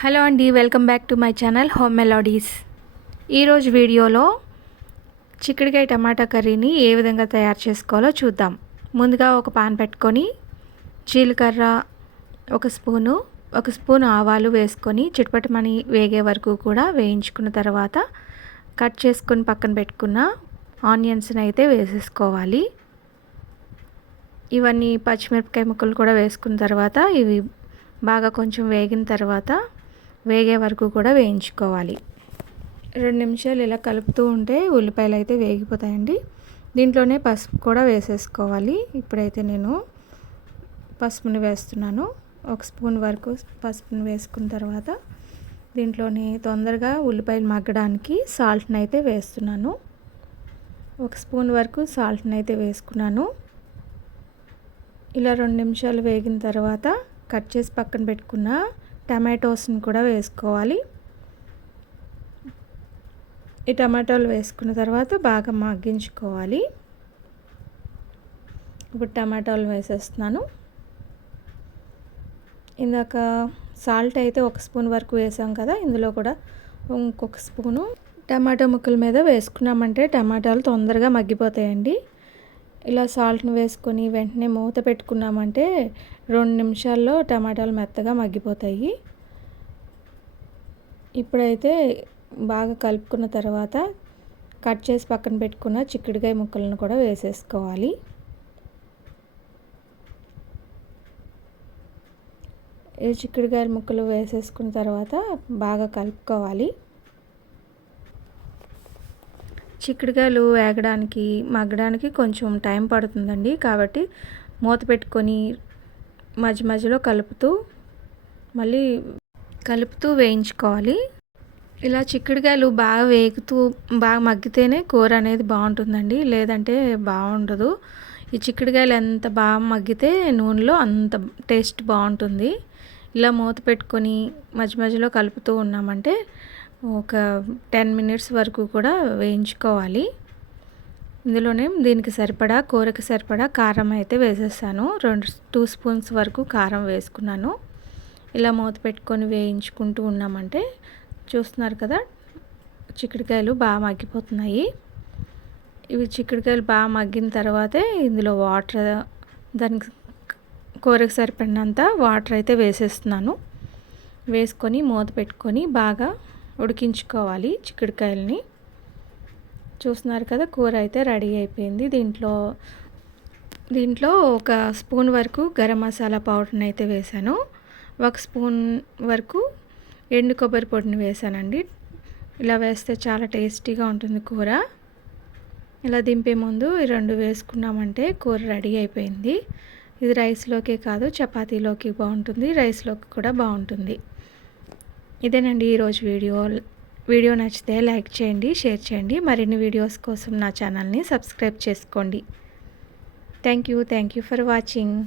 Hello అండి welcome back to my channel home melodies. ఈరోజు వీడియోలో చిక్కుడుకాయ టమాటా కర్రీని ఏ విధంగా తయారు చేసుకోవాలో చూద్దాం. ముందుగా ఒక పాన్ పెట్టుకొని జీలకర్ర ఒక స్పూను ఒక స్పూన్ ఆవాలు వేసుకొని చిటపటమని వేగే వరకు కూడా వేయించుకున్న తర్వాత కట్ చేసుకొని పక్కన పెట్టుకున్న ఆనియన్స్ని అయితే వేసేసుకోవాలి. ఇవన్నీ పచ్చిమిరపకాయ ముక్కలు కూడా వేసుకున్న తర్వాత ఇవి బాగా కొంచెం వేగిన తర్వాత వేగే వరకు కూడా వేయించుకోవాలి. రెండు నిమిషాలు ఇలా కలుపుతూ ఉంటే ఉల్లిపాయలు అయితే వేగిపోతాయండి. దీంట్లోనే పసుపు కూడా వేసేసుకోవాలి. ఇప్పుడైతే నేను పసుపుని వేస్తున్నాను. ఒక స్పూన్ వరకు పసుపుని వేసుకున్న తర్వాత దీంట్లోనే తొందరగా ఉల్లిపాయలు మగ్గడానికి సాల్ట్ని అయితే వేస్తున్నాను. ఒక స్పూన్ వరకు సాల్ట్ని అయితే వేసుకున్నాను. ఇలా రెండు నిమిషాలు వేగిన తర్వాత కట్ చేసి పక్కన పెట్టుకున్న టమాటోస్ని కూడా వేసుకోవాలి. ఈ టమాటోలు వేసుకున్న తర్వాత బాగా మగ్గించుకోవాలి. ఇప్పుడు టమాటోలు వేసేస్తున్నాను. ఇందాక సాల్ట్ అయితే ఒక స్పూన్ వరకు వేసాం కదా ఇందులో కూడా ఇంకొక స్పూను. టమాటో ముక్కల మీద వేసుకున్నామంటే టమాటాలు తొందరగా మగ్గిపోతాయండి. ఇలా సాల్ట్ని వేసుకొని వెంటనే మూత పెట్టుకున్నామంటే రెండు నిమిషాల్లో టమాటాలు మెత్తగా మగ్గిపోతాయి. ఇప్పుడైతే బాగా కలుపుకున్న తర్వాత కట్ చేసి పక్కన పెట్టుకున్న చిక్కుడుకాయ ముక్కలను కూడా వేసేసుకోవాలి. ఈ చిక్కుడుకాయ ముక్కలు వేసేసుకున్న తర్వాత బాగా కలుపుకోవాలి. చిక్కుడుకాయలు వేగడానికి మగ్గడానికి కొంచెం టైం పడుతుందండి. కాబట్టి మూత పెట్టుకొని మధ్య మధ్యలో కలుపుతూ మళ్ళీ కలుపుతూ వేయించుకోవాలి. ఇలా చిక్కుడుకాయలు బాగా వేగుతూ బాగా మగ్గితేనే కూర అనేది బాగుంటుందండి. లేదంటే బాగుండదు. ఈ చిక్కుడుకాయలు ఎంత బాగా మగ్గితే నూనెలో అంత టేస్ట్ బాగుంటుంది. ఇలా మూత పెట్టుకొని మధ్య మధ్యలో కలుపుతూ ఉన్నామంటే ఒక టెన్ మినిట్స్ వరకు కూడా వేయించుకోవాలి. ఇందులోనే దీనికి సరిపడా కూరకి సరిపడా కారం అయితే వేసేసాను. రెండు టూ స్పూన్స్ వరకు కారం వేసుకున్నాను. ఇలా మూత పెట్టుకొని వేయించుకుంటూ ఉన్నామంటే చూస్తున్నారు కదా చిక్కుడుకాయలు బాగా మగ్గిపోతున్నాయి. ఇవి చిక్కుడుకాయలు బాగా మగ్గిన తర్వాతే ఇందులో వాటర్ దానికి కూరకు సరిపడినంత వాటర్ అయితే వేసేస్తున్నాను. వేసుకొని మూత పెట్టుకొని బాగా ఉడికించుకోవాలి చిక్కుడుకాయలని. చూస్తున్నారు కదా కూర అయితే రెడీ అయిపోయింది. దీంట్లో దీంట్లో ఒక స్పూన్ వరకు గరం మసాలా పౌడర్ని అయితే వేసాను ఒక స్పూన్ వరకు ఎండు కొబ్బరి పొడిని వేసానండి ఇలా వేస్తే చాలా టేస్టీగా ఉంటుంది కూర. ఇలా దింపే ముందు ఈ రెండు వేసుకున్నామంటే కూర రెడీ అయిపోయింది. ఇది రైస్లోకే కాదు చపాతీలోకి బాగుంటుంది రైస్లోకి కూడా బాగుంటుంది. ఇదేనండి ఈరోజు వీడియో. వీడియో నచ్చితే లైక్ చేయండి షేర్ చేయండి. మరిన్ని వీడియోస్ కోసం నా ఛానల్ని సబ్స్క్రైబ్ చేసుకోండి. Thank you thank you for watching.